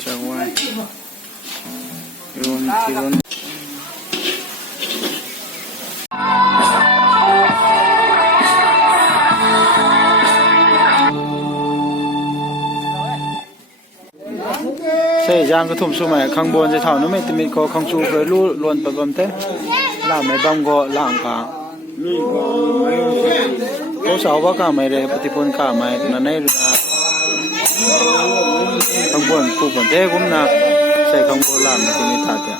Chawai Iron Iron Say jang ka thum su mai khang bon je thau no me timi ko khang chu phre lu lon pa bam te la mai bam go lang ka ko sa wa ka mai re patipon ka mai na nei na khang bon ku bon te gum na sai khang bo la me timi tha te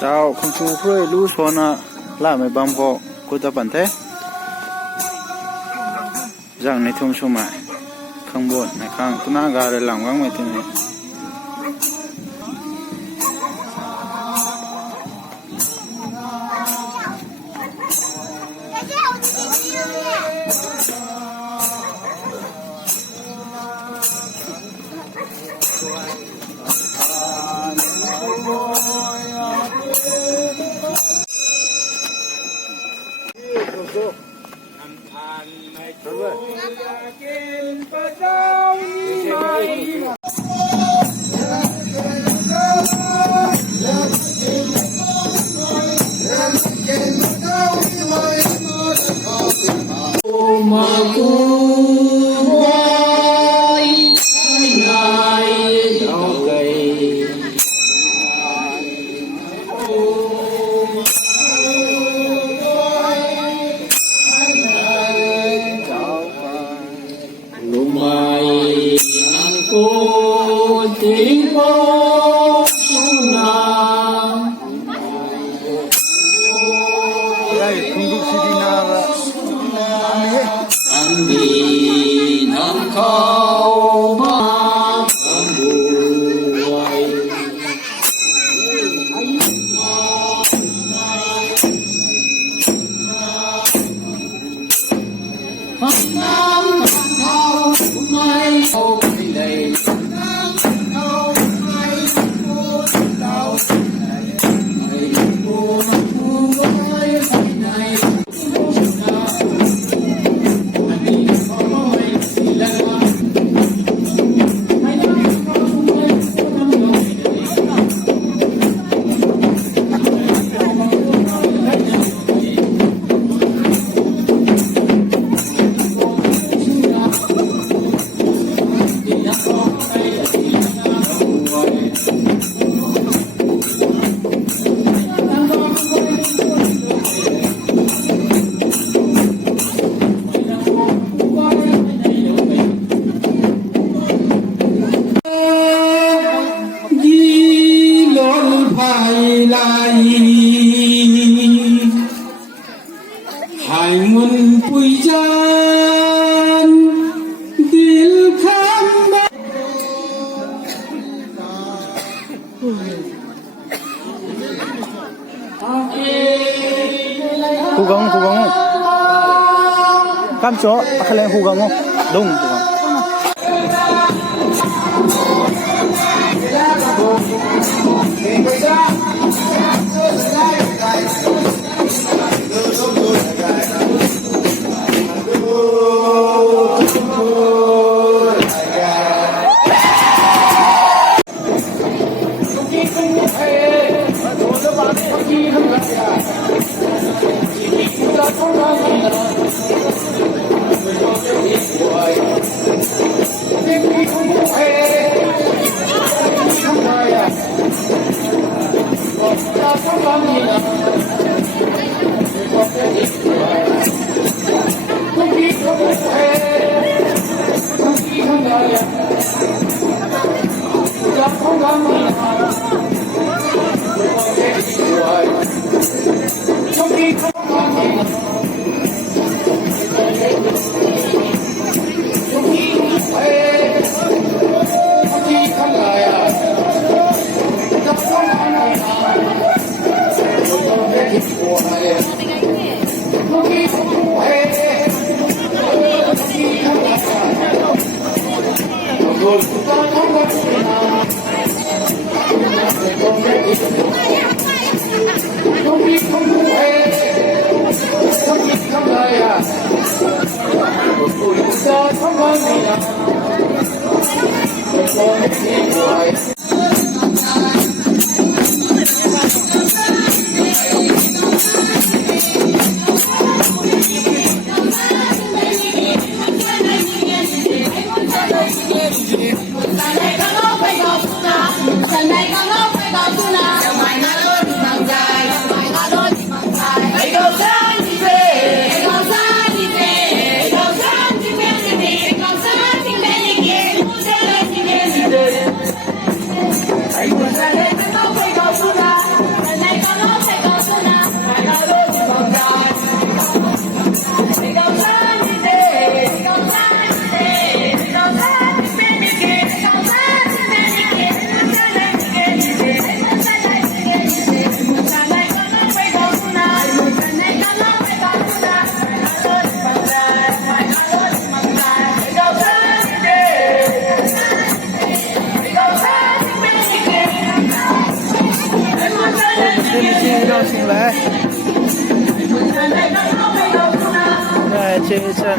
Tao không chú phơi lú xôn à là mấy băm họ cô ta bản thế rằng này thông số mãi không buồn này không tôi nói gà để làm quán mấy thứ này Hugang Kam cho akala hugang mo dong Boy. 绕醒来，再接一阵。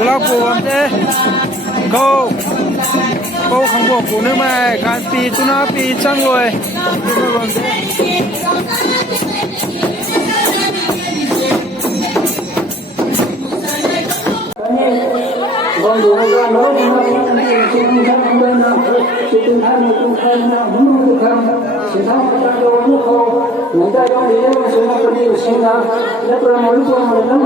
กูเล่าปูเจ้เขาขังบวกกูนึกมาการปีตุนาปีจังเลยดูก่อนเจ้บางดูว่าโน้ตมาสิ่งที่ทำเป็นนะสิ่งที่ทำเป็นคนนะหุ่นมือทำสิ่งที่ทำเป็นโยนเขาหนุ่มใจยอมเลี้ยงสิ่งที่คนนี้สิ่งนั้นแล้วก็มาลุ้นมาลุ้น